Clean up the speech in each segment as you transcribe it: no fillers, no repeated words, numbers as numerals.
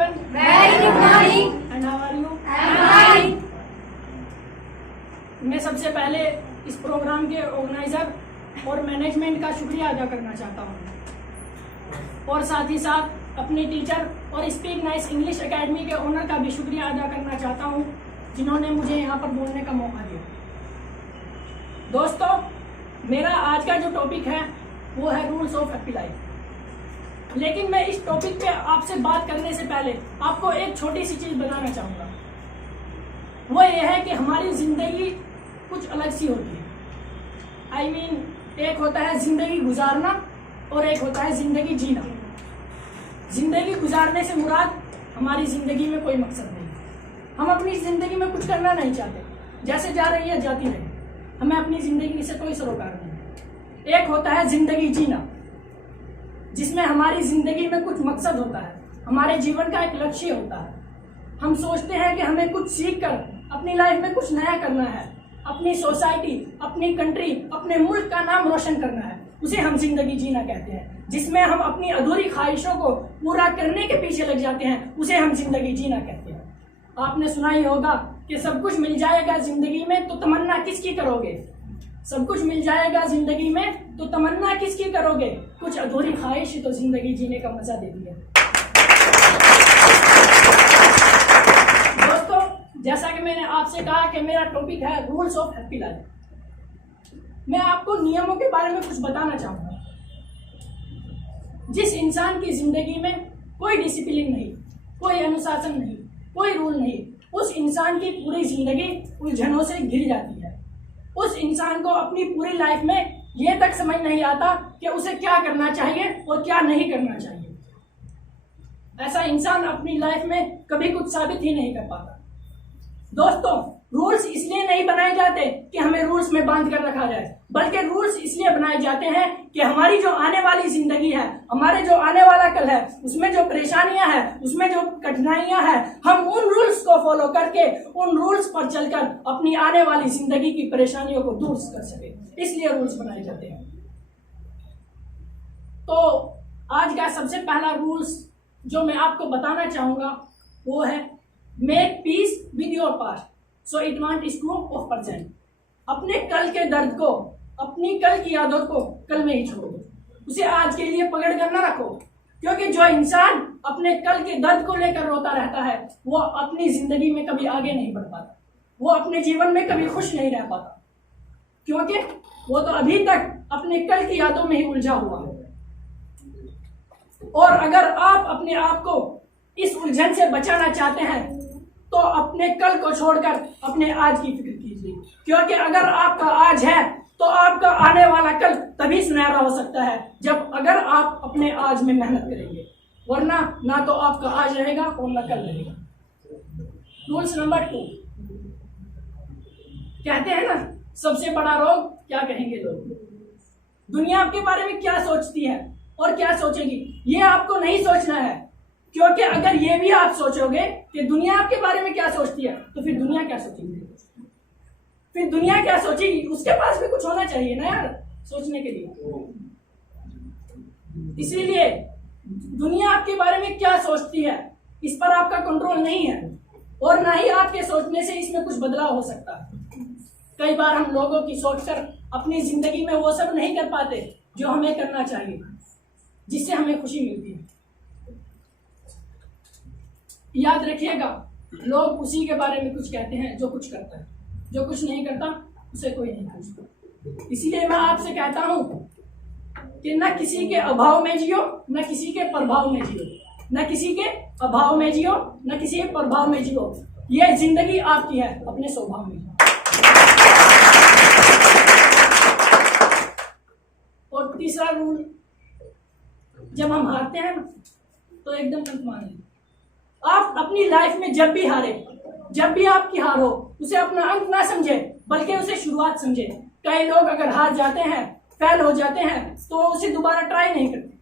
everyone. Very good morning. And how are you? I am fine. मैं सबसे पहले इस प्रोग्राम के ऑर्गेनाइजर और मैनेजमेंट का शुक्रिया अदा करना चाहता हूँ और साथ ही साथ अपने टीचर और स्पीक नाइस इंग्लिश एकेडमी के ओनर का भी शुक्रिया अदा करना चाहता हूँ जिन्होंने मुझे यहाँ पर बोलने का मौका दिया। दोस्तों, मेरा आज का जो टॉपिक है वो है रूल्स ऑफ हैप्पी लाइफ। लेकिन मैं इस टॉपिक पे आपसे बात करने से पहले आपको एक छोटी सी चीज बताना चाहूंगा। वो ये है कि हमारी जिंदगी कुछ अलग सी होती है। आई मीन, एक होता है जिंदगी गुजारना और एक होता है जिंदगी जीना। जिंदगी गुजारने से मुराद हमारी जिंदगी में कोई मकसद नहीं, हम अपनी जिंदगी में कुछ करना नहीं चाहते, जैसे जा रही है जाती रहे, हमें अपनी जिंदगी से कोई सरोकार नहीं। एक होता है जिंदगी जीना, जिसमें हमारी जिंदगी में कुछ मकसद होता है, हमारे जीवन का एक लक्ष्य होता है। हम सोचते हैं कि हमें कुछ सीख कर अपनी लाइफ में कुछ नया करना है, अपनी सोसाइटी, अपनी कंट्री, अपने मुल्क का नाम रोशन करना है। उसे हम जिंदगी जीना कहते हैं। जिसमें हम अपनी अधूरी ख्वाहिशों को पूरा करने के पीछे लग जाते हैं, उसे हम जिंदगी जीना कहते हैं। आपने सुना ही होगा कि सब कुछ मिल जाएगा जिंदगी में तो तमन्ना किसकी करोगे। सब कुछ मिल जाएगा जिंदगी में तो तमन्ना किसकी करोगे। कुछ अधूरी ख्वाहिश तो जिंदगी जीने का मजा देती है। दोस्तों, जैसा कि मैंने आपसे कहा कि मेरा टॉपिक है रूल्स ऑफ हैप्पी लाइफ। मैं आपको नियमों के बारे में कुछ बताना चाहूंगा। जिस इंसान की जिंदगी में कोई डिसिप्लिन नहीं, कोई अनुशासन नहीं, कोई रूल नहीं, उस इंसान की पूरी जिंदगी उलझनों से घिर जाती है। उस इंसान को अपनी पूरी लाइफ में ये तक समझ नहीं आता कि उसे क्या करना चाहिए और क्या नहीं करना चाहिए। ऐसा इंसान अपनी लाइफ में कभी कुछ साबित ही नहीं कर पाता। दोस्तों, रूल्स इसलिए नहीं बनाए जाते कि हमें रूल्स में बांध कर रखा जाए, बल्कि रूल्स इसलिए बनाए जाते हैं कि हमारी जो आने वाली जिंदगी है, हमारे जो आने वाला कल है, उसमें जो परेशानियां हैं, उसमें जो कठिनाइयां हैं, हम उन रूल्स को फॉलो करके, उन रूल्स पर चलकर अपनी आने वाली जिंदगी की परेशानियों को दूर कर सके। इसलिए रूल्स बनाए जाते हैं। तो आज का सबसे पहला रूल्स जो मैं आपको बताना चाहूंगा वो है make peace with your past so it won't screw of present. अपने कल के दर्द को, अपनी कल की यादों को कल में ही छोड़ दो, उसे आज के लिए पकड़ कर न रखो। क्योंकि जो इंसान अपने कल के दर्द को लेकर रोता रहता है वो अपनी जिंदगी में कभी आगे नहीं बढ़ पाता, वो अपने जीवन में कभी खुश नहीं रह पाता, क्योंकि वो तो अभी तक अपने कल की यादों में ही उलझा हुआ है। और अगर आप अपने आप को इस उलझन से बचाना चाहते हैं तो अपने कल को छोड़कर अपने आज की फिक्र कीजिए। क्योंकि अगर आपका आज है तो आपका आने वाला कल तभी सुनहरा हो सकता है जब अगर आप अपने आज में मेहनत करेंगे, वरना ना तो आपका आज रहेगा और ना कल रहेगा। रूल्स नंबर 2, कहते हैं ना, सबसे बड़ा रोग क्या कहेंगे लोग। दुनिया आपके बारे में क्या सोचती है और क्या सोचेगी, ये आपको नहीं सोचना है। क्योंकि अगर ये भी आप सोचोगे कि दुनिया आपके बारे में क्या सोचती है तो फिर दुनिया क्या सोचेगी, फिर दुनिया क्या सोचेगी। उसके पास भी कुछ होना चाहिए ना यार सोचने के लिए। इसीलिए दुनिया आपके बारे में क्या सोचती है इस पर आपका कंट्रोल नहीं है और ना ही आपके सोचने से इसमें कुछ बदलाव हो सकता है। कई बार हम लोगों की सोचकर अपनी जिंदगी में वो सब नहीं कर पाते जो हमें करना चाहिए, जिससे हमें खुशी मिलती है। याद रखिएगा, लोग उसी के बारे में कुछ कहते हैं जो कुछ करता है, जो कुछ नहीं करता उसे कोई नहीं पूछता। इसीलिए मैं आपसे कहता हूं कि न किसी के अभाव में जियो, न किसी के प्रभाव में जियो, न किसी के अभाव में जियो, न किसी के प्रभाव में जियो। यह जिंदगी आपकी है, अपने स्वभाव में। और तीसरा रूल, जब हम हारते हैं ना तो एकदम मत मानिए। आप अपनी लाइफ में जब भी हारे, जब भी आपकी हार हो, उसे अपना अंत ना समझे बल्कि उसे शुरुआत समझे। कई लोग अगर हार जाते हैं, फेल हो जाते हैं तो उसे दोबारा ट्राई नहीं करते।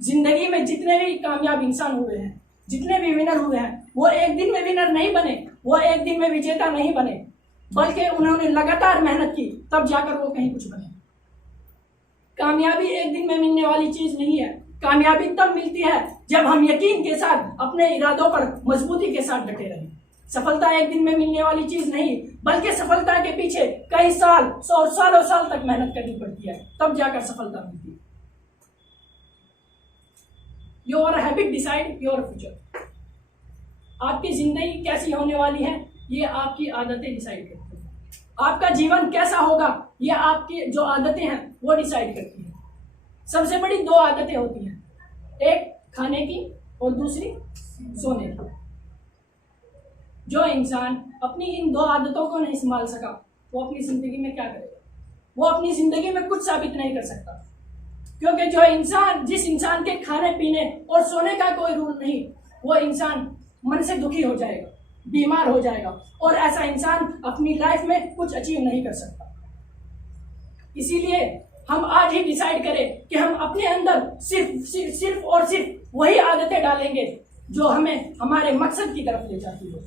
जिंदगी में जितने भी कामयाब इंसान हुए हैं, जितने भी विनर हुए हैं, वो एक दिन में विनर नहीं बने, वो एक दिन में विजेता नहीं बने, बल्कि उन्होंने लगातार मेहनत की, तब जाकर वो कहीं कुछ बने। कामयाबी एक दिन में मिलने वाली चीज नहीं है। कामयाबी तब मिलती है जब हम यकीन के साथ अपने इरादों पर मजबूती के साथ डटे रहें। सफलता एक दिन में मिलने वाली चीज नहीं, बल्कि सफलता के पीछे कई साल, सालों साल तक मेहनत करनी पड़ती है, तब जाकर सफलता मिलती है। Your habit decide your future. आपकी जिंदगी कैसी होने वाली है ये आपकी आदतें डिसाइड करती हैं। आपका जीवन कैसा होगा ये आपकी जो आदतें हैं वो डिसाइड करती हैं। सबसे बड़ी दो आदतें होती हैं, एक खाने की और दूसरी सोने की। जो इंसान अपनी इन दो आदतों को नहीं संभाल सका वो अपनी जिंदगी में क्या करेगा? वो अपनी जिंदगी में कुछ साबित नहीं कर सकता, क्योंकि जिस इंसान के खाने पीने और सोने का कोई रूल नहीं, वो इंसान मन से दुखी हो जाएगा, बीमार हो जाएगा, और ऐसा इंसान अपनी लाइफ में कुछ अचीव नहीं कर सकता। इसीलिए हम आज ही डिसाइड करें कि हम अपने अंदर सिर्फ और सिर्फ वही आदतें डालेंगे जो हमें हमारे मकसद की तरफ ले जाती हो,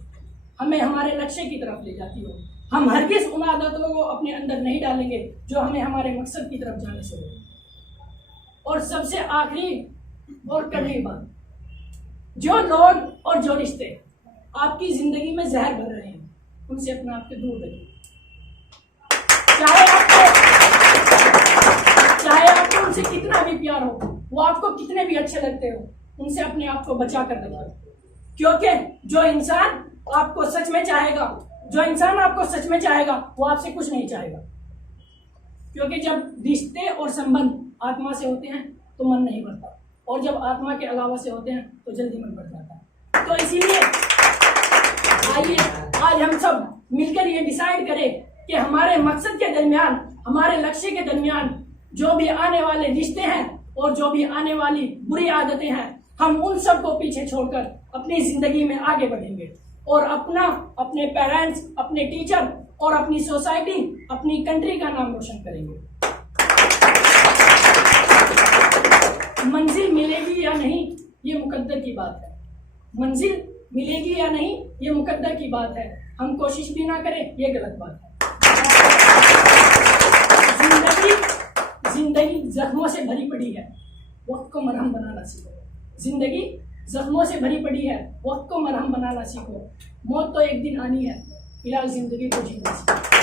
हमें हमारे लक्ष्य की तरफ ले जाती हो। हम हरगिज उन आदतों को अपने अंदर नहीं डालेंगे जो हमें हमारे मकसद की तरफ जाने से रोके। और सबसे आखिरी और कड़वी बात, जो लोग और जो रिश्ते आपकी जिंदगी में जहर भर रहे हैं उनसे अपने आप को दूर रखिए। चाहे आपको उनसे कितना भी प्यार हो, वो आपको कितने भी अच्छे लगते हो, उनसे अपने आप को बचा कर रखिए। क्योंकि जो इंसान आपको सच में चाहेगा वो आपसे कुछ नहीं चाहेगा। क्योंकि जब रिश्ते और संबंध आत्मा से होते हैं तो मन नहीं भरता, और जब आत्मा के अलावा से होते हैं तो जल्दी मन भर जाता है। तो इसीलिए आइए आज हम सब मिलकर ये डिसाइड करें कि हमारे मकसद के दरमियान, हमारे लक्ष्य के दरमियान जो भी आने वाले रिश्ते हैं और जो भी आने वाली बुरी आदतें हैं, हम उन सब को पीछे छोड़कर अपनी जिंदगी में आगे बढ़ेंगे और अपने पेरेंट्स, अपने टीचर और अपनी सोसाइटी, अपनी कंट्री का नाम रोशन करेंगे। मंजिल मिलेगी या नहीं ये मुकद्दर की बात है। मंजिल मिलेगी या नहीं ये मुकद्दर की बात है। हम कोशिश भी ना करें ये गलत बात है। जिंदगी जख्मों से भरी पड़ी है, वक्त को मरहम बनाना सीखो। जिंदगी जख्मों से भरी पड़ी है, वक्त को मरहम बनाना सीखो। मौत तो एक दिन आनी है, फिलहाल जिंदगी को जीना सीखो।